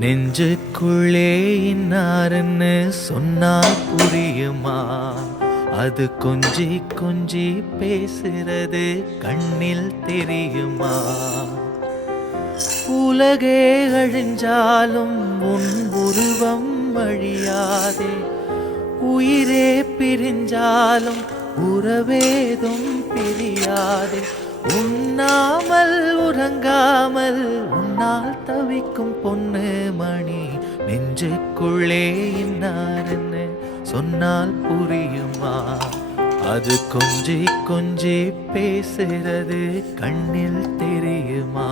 நெஞ்சுக்குள்ளே இன்னாருன்னு சொன்னால் புரியுமா? அது கொஞ்சி கொஞ்சி பேசுறது கண்ணில் தெரியுமா? உலகே அழிஞ்சாலும் உன் உருவம் அழியாதே, உயிரே பிரிஞ்சாலும் உறவேதும் பிரியாதே. உண்ணாமல் உறங்காமல் உன்னால் தவிக்கும் பொண்ணு மணி, நெஞ்சுக்குள்ளே இன்னாருன்னு சொன்னால் புரியுமா? அது கொஞ்சி கொஞ்சி பேசுறது கண்ணில் தெரியுமா?